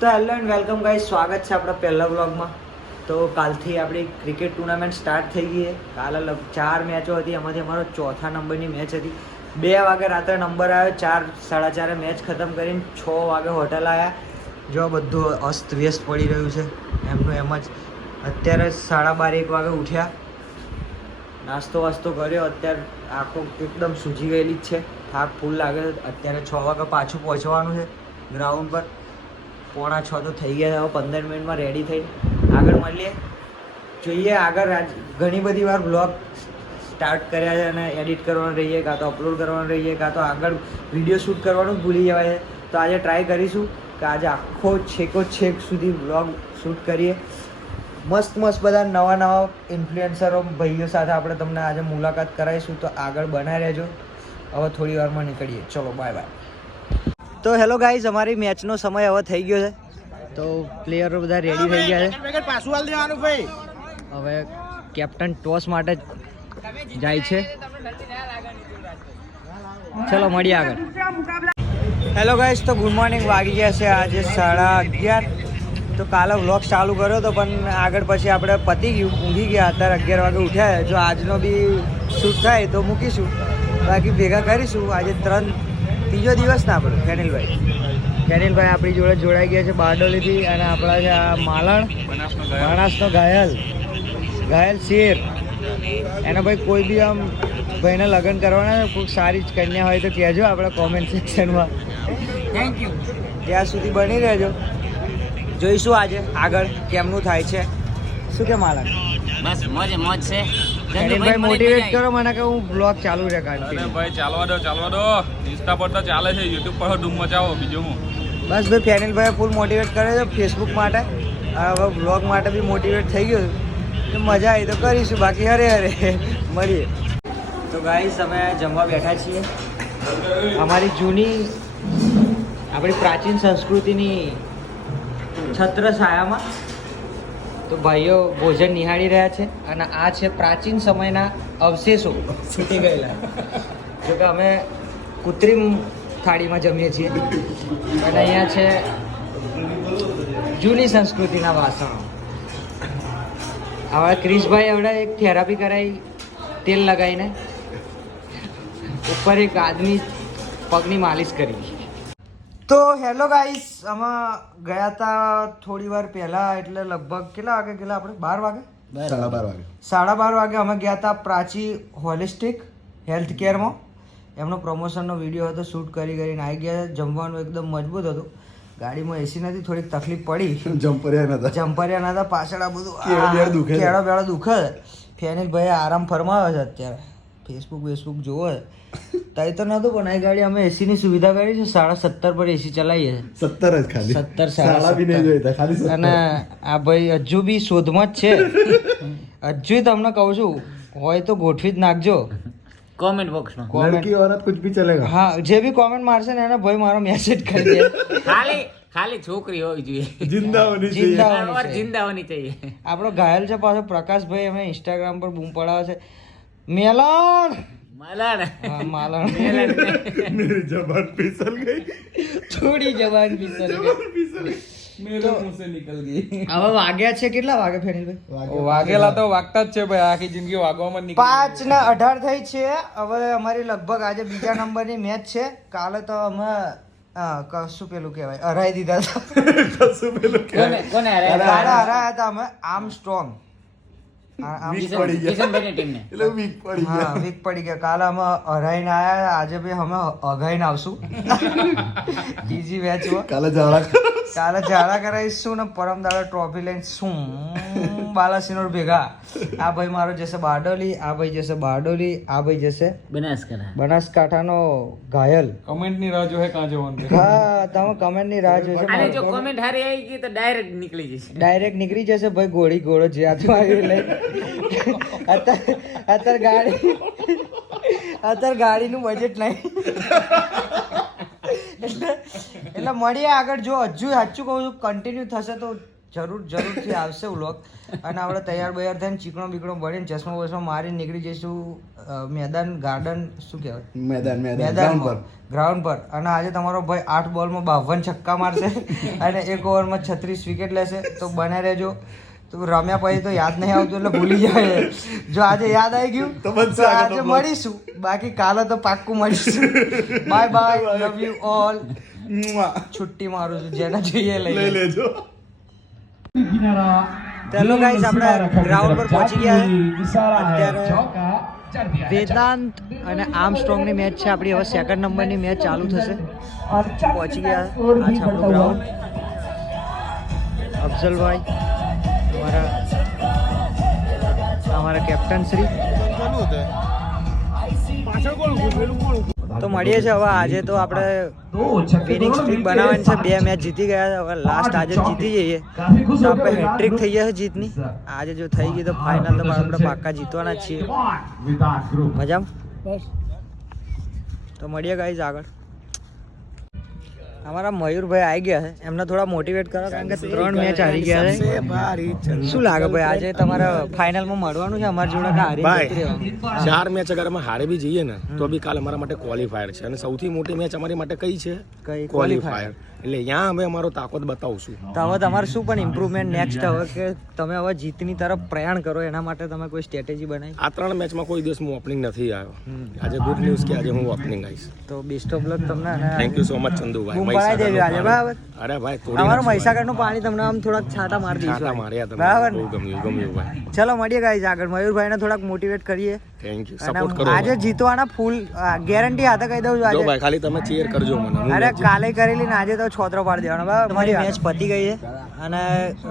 તો hello and welcome guys, સ્વાગત છે આપણા પહેલા વ્લોગમાં. તો કાલથી આપણી ક્રિકેટ ટુર્નામેન્ટ સ્ટાર્ટ થઈ ગઈ છે. કાલે 4 મેચો હતી, એમાંથી અમારો ચોથા નંબરની મેચ હતી. 2 વાગે રાત્રે નંબર આવ્યો, 4-4:30 મેચ ખતમ કરીને 6 વાગે હોટલ આવ્યા. જો બધું અસ્ત વ્યસ્ત પડી રહ્યું છે એમનું એમ જ. અત્યારે 12:30-1 વાગે ઉઠ્યા, નાસ્તો વાસ્તો કર્યો. અત્યારે આંખો એકદમ સૂજી ગયેલી જ છે, થાક ફૂલ લાગે. અત્યારે 6 વાગે પાછું પહોંચવાનું છે ગ્રાઉન્ડ પર. 5:45 તો થઈ ગયા. હવે 15 મિનિટમાં રેડી થઈને આગળ મળીએ. જોઈએ આગળ. ઘણી બધી વાર બ્લોગ સ્ટાર્ટ કર્યા છે અને એડિટ કરવાનું રહીએ, કાં તો અપલોડ કરવાનું રહીએ, કાં તો આગળ વિડીયો શૂટ કરવાનું ભૂલી જવાય છે. તો આજે ટ્રાય કરીશું કે આજે આખો છેક સુધી બ્લોગ શૂટ કરીએ. મસ્ત બધા નવા ઇન્ફ્લુએન્સરો ભાઈઓ સાથે આપણે તમને આજે મુલાકાત કરાવીશું. તો આગળ બનાવી રહેજો. હવે થોડી વારમાં નીકળીએ. ચલો બાય બાય. તો હેલો ગાઈઝ, અમારી મેચનો સમય હવે થઈ ગયો છે. તો પ્લેયરો બધા રેડી થઈ ગયા છે. હવે કેપ્ટન ટોસ માટે જાય છે. ચલો મળીએ આગળ. હેલો ગાઈઝ, તો ગુડ મોર્નિંગ. વાગી ગયા છે આજે 11:30. તો કાલે વ્લોગ ચાલુ કર્યો હતો પણ આગળ પછી આપણે પતી ગયું, ઊંઘી ગયા. અત્યારે 11 વાગે ઉઠ્યા. જો આજનો બી શૂટ થાય તો મૂકીશું, બાકી ભેગા કરીશું. આજે ત્રીજો દિવસ ના આપણો. કેનિલભાઈ આપણી જોડે જોડાઈ ગયા છે બારડોલીથી, અને આપણા છે આ માલણ બનાસનો ઘાયલ શેર. એના ભાઈ કોઈ બી આમ ભાઈને લગ્ન કરવાના, કોઈ સારી જ કન્યા હોય તો કહેજો આપણે કોમેન્ટ સેક્શનમાં. Thank you. ત્યાં સુધી બની રહેજો. જોઈશું આજે આગળ કેમનું થાય છે. શું કે માલણ? બસ મોજ છે. કેનિલભાઈ મોટિવેટ કરો મને કે હું બ્લોગ ચાલુ રહે કાઢી. ભાઈ ચાલવા દો. ઇન્સ્ટા પર તો ચાલે છે, યુટ્યુબ પર ધૂમ મચાવો. બીજું હું બસ ભાઈ ફેનિલભાઈ ફૂલ મોટિવેટ કરે છે ફેસબુક માટે. હવે બ્લોગ માટે બી મોટિવેટ થઈ ગયું તો મજા આવી તો કરીશું, બાકી હરે મળીએ. તો ગાઈસ, અમે જમવા બેઠા છીએ અમારી જૂની આપણી પ્રાચીન સંસ્કૃતિની છત્રછાયામાં. તો ભાઈઓ ભોજન નિહાળી રહ્યા છે, અને આ છે પ્રાચીન સમયના અવશેષો છૂટી ગયેલા. જોકે અમે કૃત્રિમ થાળીમાં જમીએ છીએ, અને અહીંયા છે જૂની સંસ્કૃતિના વાસણો. હવે ક્રિશભાઈ હવે એક થેરાપી કરાવી તેલ લગાવીને, ઉપર એક આદમી પગની માલિશ કરી. તો હેલો ગાઈસ, અમે ગયા હતા થોડી વાર પહેલાં, એટલે લગભગ કેટલા વાગે ગયેલા આપણે? 12 વાગે. 12:30 વાગે અમે ગયા હતા પ્રાચી હોલિસ્ટિક હેલ્થ કેરમાં. એમનો પ્રમોશનનો વિડીયો હતો, શૂટ કરીને આવી ગયા. જમવાનું એકદમ મજબૂત હતું. ગાડીમાં એસી નથી, થોડીક તકલીફ પડી. જમ્પર્યા નતા પાછળ આ બધું કેળો બેળો દુખે. ફેનિલભાઈ આરામ ફરમાવે છે અત્યારે, ફેસબુક જોવે. તઈ તો નહોતું, પણ આ ગાડી અમે એસીની સુવિધા કરી છે. 17.5 પર એસી ચલાવીએ. 17 અને આ ભાઈ હજુ બી શોધમાં જ છે. હજુ તમને કહું છું, હોય તો ગોઠવી જ નાખજો કોમેન્ટ બોક્સમાં. લડકી औरत कुछ भी चलेगा. હા, જે બી કોમેન્ટ મારશે ને એને ભાઈ મારો મેસેજ કરી દે. ખાલી છોકરી હોવી જોઈએ, જિંદા હોની જિંદા હોની चाहिए. આપણો ઘાયલ છે પાછો પ્રકાશભાઈ, અમે ઇન્સ્ટાગ્રામ પર બૂમ પડાવે છે મેલણ. હા, માલણ. मेरी जबान फिसल गई. થોડી જવાન ફિસલ ગઈ. मेरे मुंह से निकल गई. હવે વાગ્યા છે કેટલા વાગે ફેનિલભાઈ? વાગેલા તો વાગતા જ છે ભાઈ, આખી જિંદગી વાગવામાં જ નીકળી. 5:18 થઈ છે. હવે અમારી લગભગ આજે બીજા નંબરની મેચ છે. કાલે તો અમે કશું પેલું કહેવાય હરાઈ દીધા હતા. કોને હરાયા હતા અમે આમ સ્ટ્રોંગ. વીક પડી ગયા. કાલે અમે હરાઈને આવ્યા. આજે ભાઈ અમે અઘાઈને આવશું બીજી મેચમાં. કાલે ઝાડા કરાવીશું ને પરમ દાડે ટ્રોફી લઈને શું બાલાસિનોર ભેગા. આ ભાઈ મારો જશે બારડોલી, આ ભાઈ જશે બારડોલી, આ ભાઈ જશે બનાસકાંઠાનો ઘાયલ. કમેન્ટ ની રાહ જોહે કાં જવાનું. હા, તમે કમેન્ટ ની રાહ જોશો. અને જો કોમેન્ટ હારી આવી ગઈ તો ડાયરેક્ટ નીકળી જશે ભાઈ. ઘોડો જે હાથમાં આવી લઈ. અત્યારે ગાડીનું બજેટ નહીં. એટલે મળીએ આગળ. જો હજુ સાચું કહું છું, કન્ટિન્યુ થશે તો જરૂરથી આવશે વ્લોગ. અને આપણે તૈયાર થઈને ચીકણો બીકણો બળીને ચશ્મા બસમાં મારીને નીકળી જઈશું મેદાન ગાર્ડન શું કહેવાય મેદાન પર ગ્રાઉન્ડ પર. અને આજે તમારો ભાઈ 8 બોલમાં 52 છક્કા મારશે અને 1 ઓવરમાં 36 વિકેટ લેશે. તો બને રહેજો. તો રમ્યા પછી તો યાદ નહીં આવતું એટલે ભૂલી જાય. જો આજે યાદ આવી ગયું તો આજે મળીશું, બાકી કાલે તો પાક્કું મળીશું. Bye bye, love you all. છુટ્ટી મારું છું, જેને જોઈએ લઈ લેજો. ચાલો ગાઈસ, આપણે ગ્રાઉન્ડ પર પહોંચી ગયા. અત્યારે વેદાંત અને આર્મસ્ટ્રોંગની મેચ છે આપણી. હવે સેકન્ડ નંબરની મેચ ચાલુ થશે. પહોંચી ગયા. આ છે આપણું ગ્રાઉન્ડ. અફઝલભાઈ અમારા કેપ્ટન શ્રી. તો મળીએ છીએ હવે. આજે તો આપણે વિનિંગ સ્ટ્રીક બનાવવાની છે. 2 મેચ જીતી ગયા. હવે લાસ્ટ આજે જીતી જઈએ તો આપણે હેટ્રિક થઈ જશે જીતની. આજે જો થઈ ગઈ તો ફાઇનલ તો આપણે પાક્કા જીતવાના જ છીએ. મજામાં. તો મળીએ ગાઈઝ આગળ. અમારા મયુરભાઈ આવી ગયા છે, એમને થોડા મોટિવેટ કરો કારણ કે 3 મેચ હારી ગયા છે. શું લાગે ભાઈ, આજે તમારા ફાઇનલમાં મળવાનું છે અમારી જોડે કે હારી જતી રહેવાનું? 4 મેચ અગર અમે હારી બી જઈએ ને તો બી કાલ અમારા માટે ક્વોલિફાયર છે. અને સૌથી મોટી મેચ અમારી માટે કઈ છે? ક્વોલિફાયર. એટલે ત્યાં અમે અમારો તાકાત બતાવશું. તો હવે તમારે શું પણ ઇમ્પ્રુવમેન્ટ નેક્સ્ટ હવે કે તમે હવે જીતની તરફ પ્રયાણ કરો એના માટે તમે કોઈ સ્ટ્રેટેજી બનાવી? આ 3 મેચમાં કોઈ દિવસ હું ઓપનિંગ નથી આવ્યો. આજે ગુડ ન્યૂઝ કે આજે હું ઓપનિંગ આવીશ. તો બેસ્ટ ઓફ લક તમને. Thank you so much Chandubhai. પડાઈ દેજો આજે, બરાબર? અરે ભાઈ, અમારું મહીસાગરનું પાણી તમને આમ થોડાક છાંટા મારી દઈશું. બરાબર? બહુ ગમ્યું ભાઈ. ચલો મળીએ ગાઈઝ આગળ. મયુરભાઈને થોડાક મોટિવેટ કરીએ. થેન્ક યુ, સપોર્ટ કરો. આજે જીતવાના ફૂલ ગેરંટી હાથે કહી દઉં છું આજે. જો ભાઈ, ખાલી તમે ચીયર કરજો મને. અરે કાલે કરેલી ને આજે તો છોતરો પાડી દેવાનો. બરાબર? તમારી મેચ પતી ગઈ છે અને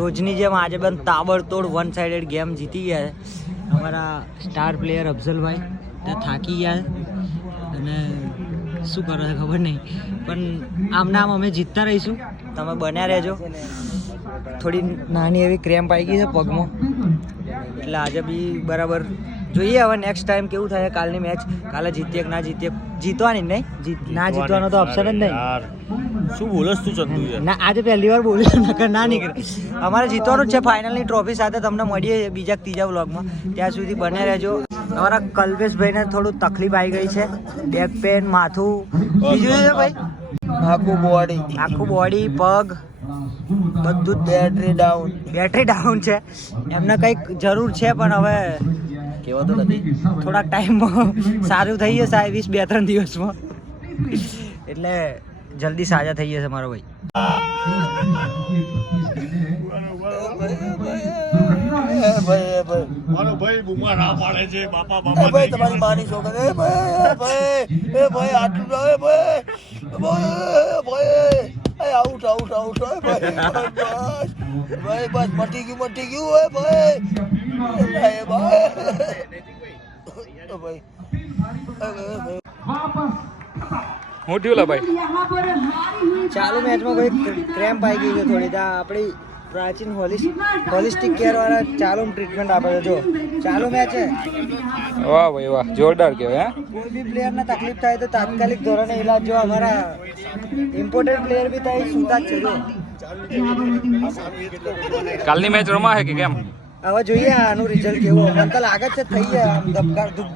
રોજની જેમ આજે બંધ તાબડતોડ 1 સાઇડેડ ગેમ જીતી ગયા છે. અમારા સ્ટાર પ્લેયર અફઝલભાઈ ત્યાં થાકી ગયા છે અને શું કરે છે ખબર નહીં, પણ આમના આમ અમે જીતતા રહીશું. તમે બન્યા રહેજો. થોડી નાની એવી ક્રેમ્પ આવી ગઈ છે પગમાં, એટલે આજે બી બરાબર જોઈએ. હવે નેક્સ્ટ ટાઈમ કેવું થાય. કાલની મેચ કાલે જીતીએ કે ના જીતીએ, જીતવાની નહીં, ના જીતવાનો તો ઓપ્શન જ નહીં. શું બોલસ તું ચંદુ? ના, આજે પહેલી વાર બોલ્યો, નકર ના નીકળે. અમારે જીતવાનું જ છે ફાઇનલની ટ્રોફી સાથે. તમને મળીએ બીજા 3જા વ્લોગમાં. ત્યાં સુધી બને રહેજો. અમારા કલ્પેશભાઈને થોડું તકલીફ આવી ગઈ છે, બેક પેન, માથું, બીજું છે ભાઈ આખું બોડી, પગ બધું જ બેટરી ડાઉન છે. એમને કંઈક જરૂર છે પણ હવે કેવો તો નથી. થોડાક ટાઈમમાં સારું થઈ જશે, 2-3 દિવસમાં. એટલે જલ્દી સાજા થઈ જશે મારો ભાઈ. મારો ભાઈ બુમા ના પાડે છે. બાપા ભાઈ તમારી માની છોકર. ભાઈ આટલું આઉટ ભાઈ બસ મટી ગયું હોય ભાઈ. હું થયું લા ભાઈ? ચાલુ મેચમાં કોઈ ક્રેમ્પ આવી ગઈ છે થોડી. ત્યાં આપણી પ્રાચીન હોલિસ્ટિક કેર વાળા ચાલુ ટ્રીટમેન્ટ આપે છે. જો ચાલુ મેચ છે. વાહ ભાઈ વાહ, જોરદાર કહેવાય. કોઈ બી પ્લેયરને તકલીફ થાય તો તાત્કાલિક ધોરણે ઇલાજ. જો અમારા ઇમ્પોર્ટન્ટ પ્લેયર બી થાય સુતા જ છે. જો કાલની મેચ રમા છે કે કેમ? હવે જોઈએ આનું રિઝલ્ટ કેવું. મને તો લાગે છે થઈ જાય આમ ધબકાર ધુક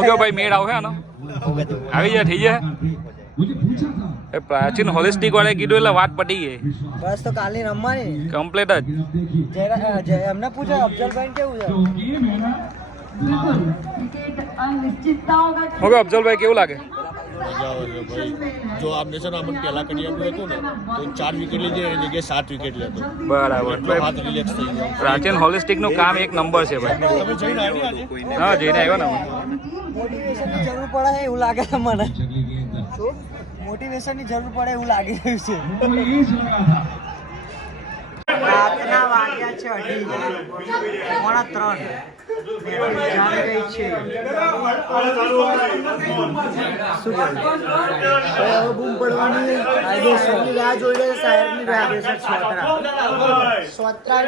ઓકે ભાઈ, મેળ આવશે આનો? આવી જાય, થઈ જાય. એ પ્રાચીન હોલિસ્ટિક વાળે કીધું એટલે વાત પટી ગઈ. બસ તો કાલની રમવાની કમ્પ્લીટ જ. એમને પૂછો અફઝલભાઈ કેવું છે. ઓકે અફઝલભાઈ, કેવું લાગે? જો આપને છે ને આપણે પહેલા કરી આપ્યું હતું ને તો 4 વિકેટ લીધી એની જગ્યાએ 7 વિકેટ લેતો. બરાબર. હાથ રિલેક્સ થઈ ગયો. પ્રાચીન હોલિસ્ટિક નું કામ એક નંબર છે ભાઈ. તમે જઈને આવ્યા આજે? હા, જઈને આવ્યો ને. મોટિવેશનની જરૂર પડે એવું લાગે છે મને. મોટિવેશનની જરૂર પડે એવું લાગી રહ્યું છે. રાતના વાગ્યા છે 2:30. જાણી રહી છે. શું હવે બૂમ પડવાની કાયદેસરની રાહ જોઈ રહી. સાહેબની રાહ જોઈ. સોત્રા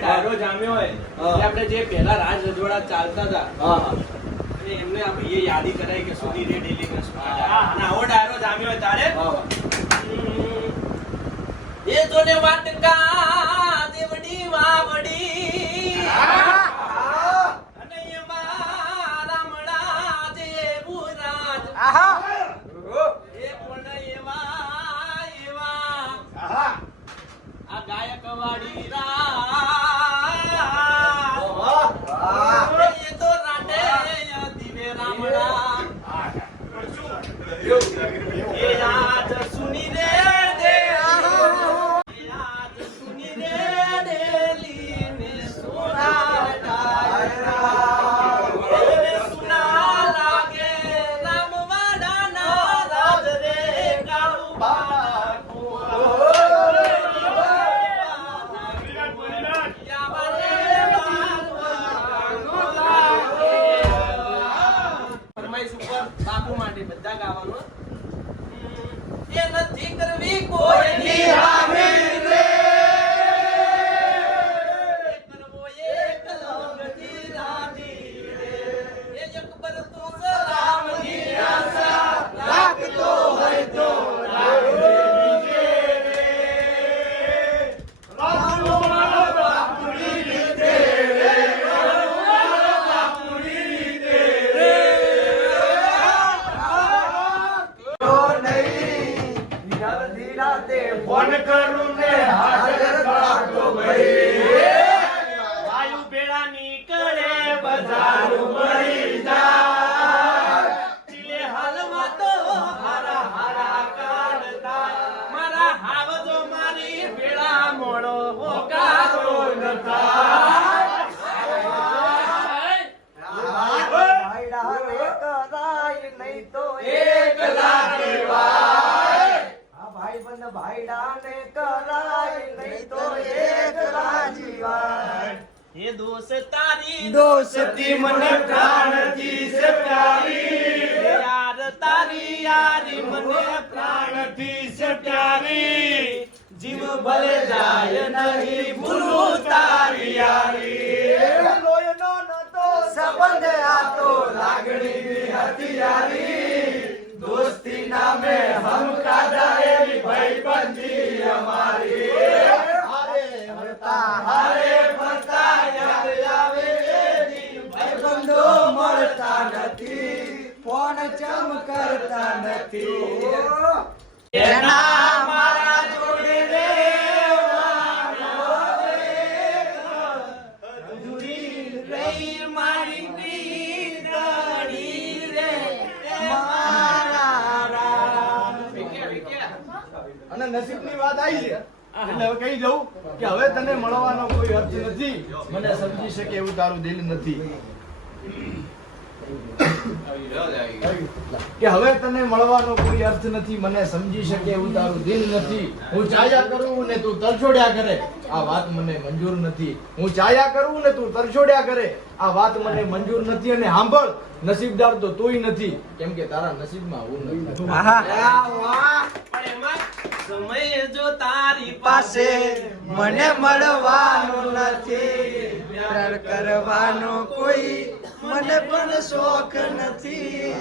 ડાયરો જામ્યો હોય એટલે આપણે જે પહેલા રાજ રજવાડા ચાલતા હતા અને એમને આ ભાઈએ યાદી કરાઈ કે સુધી રે ડેલી આવો ડાયરો જામ્યો હોય તારે એ જોને વાટકા દેવડી વાવડી અને એમાં રામડા દેવું રાજ એ પણ એવા આ ગાયકવાડી રાજ એ તો રાટે દિવે રામડા એ આજ સુની રે દે આજ સુની રે દેલી ને સોના ડાયરા એ સુના લાગે રામવાડા ના રાજ રે કાળુ બાપુ ફરમાઈશ ઉપર બાપુ માટે બધા ગાવાનું એ નથી કરવી કોઈની હામી રે એ કરવો એકલો ગતિ રાજી રે એ અકબર તો સલામની આશા રાખતો હોય તો રાખજે રે રામનો મારો બાપુની રીતે રે રામનો મારો બાપુની રીતે રે ફોન કરું ને હાજર રાખો ભાઈ વાયુ ભેળા નીકળે બજારું મળી જાય ચીલે હાલમાં તો હારા હારા કાઢતા મારા હાવજો મારી ભેળા મોડો હોકારો નતા એકલા કેવાય ભાઈડાને કરાય નહીં તો એકલા જીવાય એ દોસ્તારી દોસ્તી મને પ્રાણથી છે પ્યારી યાર તારી યારી મને પ્રાણથી છે પ્યારી જીવ ભલે જાય નહીં ભૂલું તારી યારી લોહીનો નતો સંબંધ આ તો લાગણીની હથિયારી દોસ્તી નામે હમ કાઢા એવી ભાઈબંધી અમારી હારે ફરતા યાદ આવે ભાઈબંધો મળતા નથી ફોન ચમ કરતા નથી એના મારા જોડે રે મારી પ્રીતડી રે અને નસીબની વાત આવી છે એટલે હવે કહી દઉં કે હવે તને મળવાનો કોઈ અર્થ નથી મને સમજી શકે એવું તારું દિલ નથી કે હવે તને મળવાનો કોઈ અર્થ નથી મને સમજી શકે એવું તારું દિલ નથી હું ચાહ્યા કરું ને તું તરછોડ્યા કરે આ વાત મને મંજૂર નથી હું ચાહ્યા કરું ને તું તરછોડ્યા કરે આ વાત મને મંજૂર નથી અને સાંભળ નસીબદાર તો તોય નથી કેમ કે તારા નસીબમાં હું નથી પણ એમાં સમય જો તારી પાસે મને મળવાનું નથી પ્યાર કરવાનો કોઈ મને પણ શોખ નથી